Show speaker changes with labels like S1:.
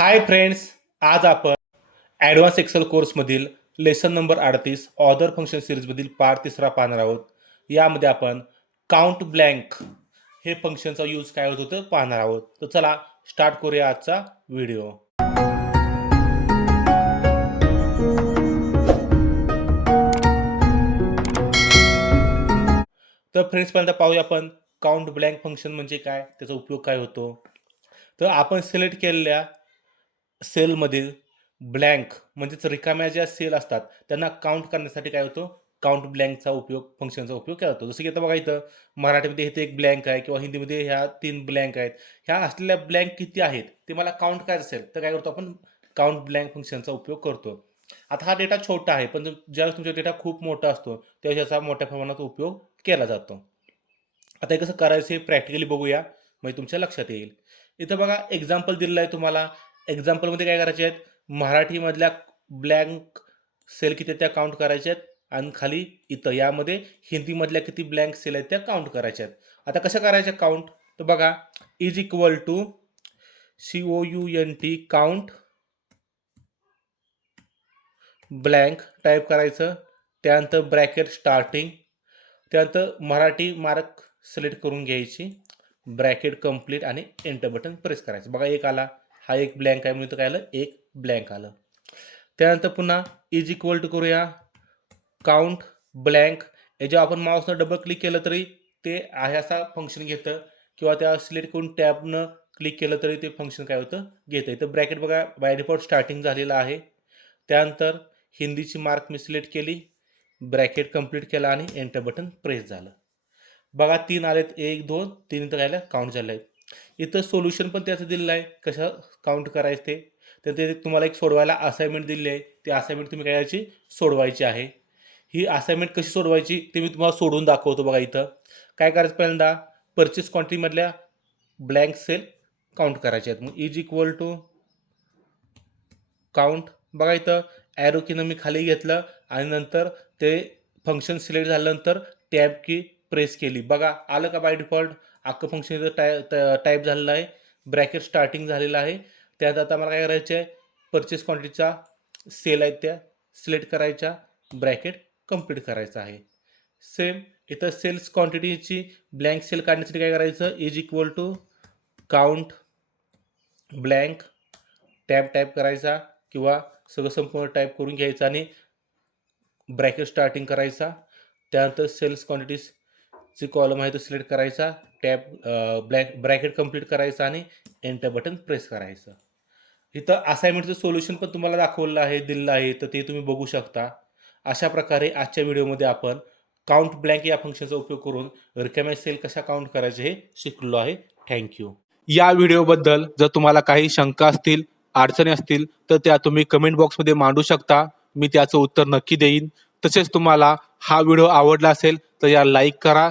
S1: हाय friends आज आपण advance Excel कोर्समधील लेसन नंबर अडतीस ऑदर फंक्शन सिरीजमधील पार्ट तिसरा पाहणार आहोत. यामध्ये आपण काउंट ब्लँक हे फंक्शनचा यूज काय होत होतं पाहणार आहोत. तर चला स्टार्ट करूया आजचा व्हिडिओ तर फ्रेंड्स पहिल्यांदा पाहूया आपण काउंट ब्लँक फंक्शन म्हणजे काय त्याचा उपयोग काय होतो. तर आपण सिलेक्ट केलेल्या सेलमधील ब्लँक म्हणजेच रिकाम्या ज्या सेल असतात त्यांना काउंट करण्यासाठी काय होतो? काउंट ब्लँकचा उपयोग फंक्शनचा उपयोग केला जातो. जसं की आता बघा इथं मराठीमध्ये इथे एक ब्लँक आहे किंवा हिंदीमध्ये ह्या तीन ब्लँक आहेत. ह्या असलेल्या ब्लँक किती आहेत? ते मला काउंट करायचं असेल तर काय करतो आपण? काउंट ब्लँक फंक्शनचा उपयोग करतो. आता हा डेटा छोटा आहे पण ज्यावेळेस तुमचा डेटा खूप मोठा असतो त्यावेळेस याचा मोठ्या प्रमाणात उपयोग केला जातो. आता हे कसं करायचं हे प्रॅक्टिकली बघूया म्हणजे तुमच्या लक्षात येईल. इथं बघा एक्झाम्पल दिलेलं आहे तुम्हाला. एक्झाम्पलमध्ये काय करायचे आहेत? मराठीमधल्या ब्लँक सेल किती आहेत त्या काउंट करायच्या आहेत? आणि खाली इथं यामध्ये हिंदीमधल्या किती ब्लँक सेल आहेत त्या काउंट करायच्या आहेत. आता कसं करायच्या काउंट तर बघा is equal to C O U N T count blank type करायचं. त्यानंतर ब्रॅकेट स्टार्टिंग त्यानंतर मराठी मार्क सिलेक्ट करून घ्यायची. ब्रॅकेट कंप्लीट आणि एंटर बटन प्रेस करायचं. बघा एक आला. हा एक ब्लँक आहे म्हणून तर काय आलं? एक ब्लँक आलं. त्यानंतर पुन्हा इज इक्वल टू करूया. काउंट ब्लँक याच्यावर आपण माऊसनं डबल क्लिक केलं तरी ते आहे असा फंक्शन घेतं. किंवा त्या सिलेक्ट करून टॅबनं क्लिक केलं तरी ते फंक्शन काय होतं? घेतं. तर ब्रॅकेट बघा बाय डिफॉल्ट स्टार्टिंग झालेलं आहे. त्यानंतर हिंदीची मार्क मी सिलेक्ट केली. ब्रॅकेट कंप्लीट केला आणि एंटर बटन प्रेस झालं. बघा तीन आलेत. एक दोन. तीन तर राहिल्या काउंट झाले आहेत इथं सोल्युशन पण त्याचं दिलेलं आहे. कसं काउंट करायचं ते? तर ते तुम्हाला एक सोडवायला असाइनमेंट दिली आहे. ती असाइनमेंट तुम्ही काय करायची सोडवायची आहे. ही असाइनमेंट कशी सोडवायची? ते मी तुम्हाला सोडून दाखवतो बघा इथं. काय करायचं पहिल्यांदा? परचेस क्वांटिटीमधल्या ब्लँक सेल काउंट करायचे आहेत. मग इज इक्वल टू काउंट बघा इथं ॲरो किनं मी खाली घेतलं आणि नंतर ते फंक्शन सिलेक्ट झाल्यानंतर टॅब की प्रेस केली. बघा आलं का बाय डिफॉल्ट अख्खं फंक्शन इथं टाय टाईप झालेलं आहे. ब्रॅकेट स्टार्टिंग झालेलं आहे. त्यात आता मला काय करायचं आहे परचेस क्वांटिटीचा सेल आहेत त्या. सिलेक्ट करायच्या. ब्रॅकेट कंप्लीट करायचं आहे. सेम इथं सेल्स क्वांटिटीची ब्लँक सेल काढण्यासाठी काय करायचं? Is equal to count blank tab type करायचा किंवा सगळं संपूर्ण टाईप करून घ्यायचं आणि ब्रॅकेट स्टार्टिंग करायचा. त्यानंतर सेल्स जे कॉलम आहे तो सिलेक्ट करायचा टॅब ब्लॅक ब्रॅकेट कंप्लीट करायचा आणि एंटर बटन प्रेस करायचं. इथं असाइनमेंटचं सोल्युशन पण तुम्हाला दाखवलं आहे दिलेलं आहे तर ते तुम्ही बघू शकता. अशा प्रकारे आजच्या व्हिडिओमध्ये आपण काउंट ब्लँक या फंक्शनचा उपयोग करून रिकाम्या सेल कशा काउंट करायचे हे शिकलो आहे. थँक्यू या व्हिडिओबद्दल जर तुम्हाला काही शंका असतील अडचणी असतील तर त्या तुम्ही कमेंट बॉक्समध्ये मांडू शकता. मी त्याचं उत्तर नक्की देईन. तसेच तुम्हाला हा व्हिडिओ आवडला असेल तर या लाईक करा.